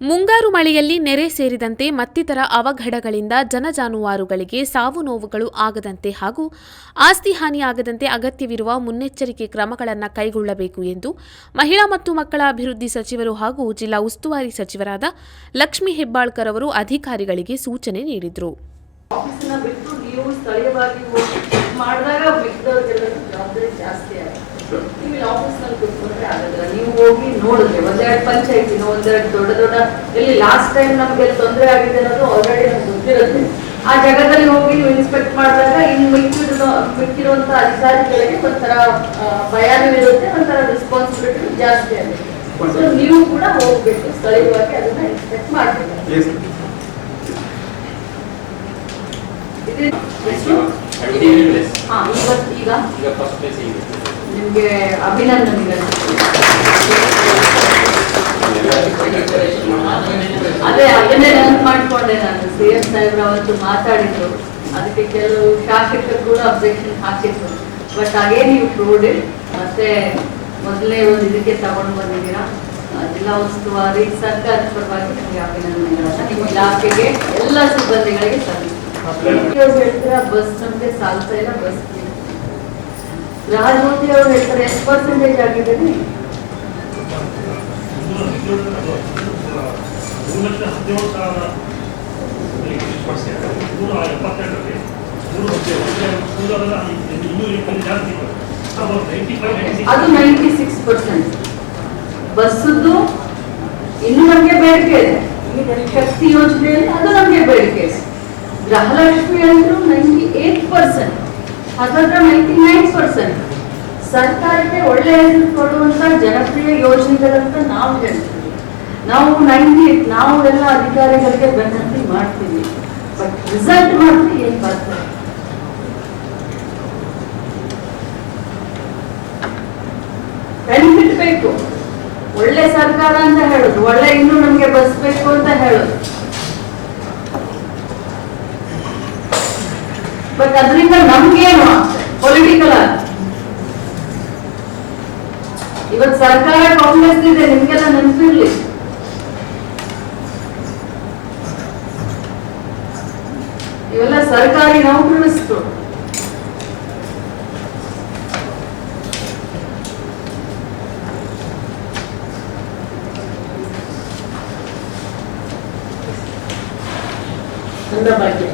ಮುಂಗಾರು ಮಳೆಯಲ್ಲಿ ನೆರೆ ಸೇರಿದಂತೆ ಮತ್ತಿತರ ಅವಘಡಗಳಿಂದ ಜನಜಾನುವಾರುಗಳಿಗೆ ಸಾವು ನೋವುಗಳು ಆಗದಂತೆ ಹಾಗೂ ಆಸ್ತಿ ಹಾನಿಯಾಗದಂತೆ ಅಗತ್ಯವಿರುವ ಮುನ್ನೆಚ್ಚರಿಕೆ ಕ್ರಮಗಳನ್ನು ಕೈಗೊಳ್ಳಬೇಕು ಎಂದು ಮಹಿಳಾ ಮತ್ತು ಮಕ್ಕಳ ಅಭಿವೃದ್ಧಿ ಸಚಿವರು ಹಾಗೂ ಜಿಲ್ಲಾ ಉಸ್ತುವಾರಿ ಸಚಿವರಾದ ಲಕ್ಷ್ಮೀ ಹೆಬ್ಬಾಳ್ಕರ್ ಅವರು ಅಧಿಕಾರಿಗಳಿಗೆ ಸೂಚನೆ ನೀಡಿದರು. ನೀವು ಹೋಗಿ ನೋಡಿದ್ರೆ ಒಂದೆರಡು ಪಂಚಾಯತಿನ ಒಂದೆರಡು ದೊಡ್ಡ ದೊಡ್ಡ ಎಲ್ಲಿ ಲಾಸ್ಟ್ ಟೈಮ್ ನಮ್ಗೆ ತೊಂದರೆ ಆಗಿದೆ ಅನ್ನೋದು ಆಲ್ರೆಡಿ ನಮ್ಗೆ ಗೊತ್ತಿರುತ್ತೆ. ಆ ಜಾಗದಲ್ಲಿ ಹೋಗಿ ನೀವು ಇನ್ಸ್ಪೆಕ್ಟ್ ಮಾಡಿದಾಗ ಇನ್ನು ಮಿಕ್ಕಿರುವಂತ ಅಧಿಕಾರಿಗಳಿಗೆ ಒಂಥರ ಭಯಾನೂ ಇರುತ್ತೆ, ಒಂಥರ ರೆಸ್ಪಾನ್ಸಿಬಿಲಿಟಿ ಜಾಸ್ತಿ ಆಗುತ್ತೆ. ಸೊ ನೀವು ಕೂಡ ಹೋಗ್ಬೇಕು, ಸ್ಥಳೀಯವಾಗಿ ಅದನ್ನ ಇನ್ಸ್ಪೆಕ್ಟ್ ಮಾಡ್ಬೇಕು. ಈಗ ನಿಮ್ಗೆ ಅಭಿನಂದನೆಗಳು. ಅದನ್ನೇ ನೆನಪು ಮಾಡ್ಕೊಂಡೆ ನಾನು. CM ಸಾಹೇಬ್ರು ಅವತ್ತು ಮಾತಾಡಿದ್ರು, ಅದಕ್ಕೆ ಕೆಲವು ಶಾಸಕರು ಕೂಡ ಅಬ್ಜೆಕ್ಷನ್ ಹಾಕಿದ್ರು. ಬಟ್ ಹಾಗೇ ನೀವು ನೋಡಿ ಮತ್ತೆ ಮೊದಲನೇ ಒಂದು ಇದಕ್ಕೆ ತಗೊಂಡು ಬಂದಿದ್ದೀರಾ. ಜಿಲ್ಲಾ ಉಸ್ತುವಾರಿ ಸರ್ಕಾರದ ಪರವಾಗಿ ನಿಮಗೆ ಅಭಿನಂದನೆಗಳನ್ನ ನಿಮ್ಮ ಇಲಾಖೆಗೆ ಎಲ್ಲ ಸಿಬ್ಬಂದಿಗಳಿಗೆ ಹೇಳ್ತೀರಾ. ಬಸ್ ನಮ್ಗೆ ಸಾಲ್ತಾ ಇಲ್ಲ, ಬಸ್ ರಾಜಮೂರ್ತಿ ಅವರು ಹೇಳ್ತಾರೆ ಎಷ್ಟು ಪರ್ಸೆಂಟೇಜ್ ಆಗಿದೆ? ಅದು 96%. ಬಸ್ಸದ್ದು ಇನ್ನು ನಮ್ಗೆ ಬೇಡಿಕೆ ಇದೆ. ಶಕ್ತಿ ಯೋಜನೆಯಲ್ಲಿ ಅದು ನಮ್ಗೆ ಬೇಡಿಕೆ ಇದೆ. ಗೃಹಲಕ್ಷ್ಮಿ ಅಂದ್ರು 98%, ಹಾಗಾದ್ರೆ 99%. ಸರ್ಕಾರಕ್ಕೆ ಒಳ್ಳೆ ಹೆಸರು ಕೊಡುವಂತ ಜನಪ್ರಿಯ ಯೋಜನೆಗಳಂತ ನಾವು ಹೇಳ್ತೀವಿ. ನಾವು 98 ನಾವು ಎಲ್ಲ ಅಧಿಕಾರಿಗಳಿಗೆ ಬೆನ್ನತ್ತಿ ಮಾಡ್ತೀವಿ. ಬಟ್ ರಿಸಲ್ಟ್ ಮಾತ್ರ ಏನ್ ಬರ್ತದೆ? ಬೆನಿಫಿಟ್ ಬೇಕು, ಒಳ್ಳೆ ಸರ್ಕಾರ ಅಂತ ಹೇಳುದು, ಒಳ್ಳೆ ಇನ್ನೂ ನಮ್ಗೆ ಬಸ್ ಬೇಕು ಅಂತ ಹೇಳುದು. ಬಟ್ ಅದರಿಂದ ನಮ್ಗೇನು ಪೊಲಿಟಿಕಲ್ ಆಗಿ ಇವತ್ತು ಸರ್ಕಾರ ಕಾಂಗ್ರೆಸ್ ಇದೆ, ನಿಮ್ಗೆಲ್ಲ ನೆನಪಿರ್ಲಿ. ಇವೆಲ್ಲ ಸರ್ಕಾರಿ ನೌಕರಸ್ಥರು. ನನ್ನ ಬಗ್ಗೆ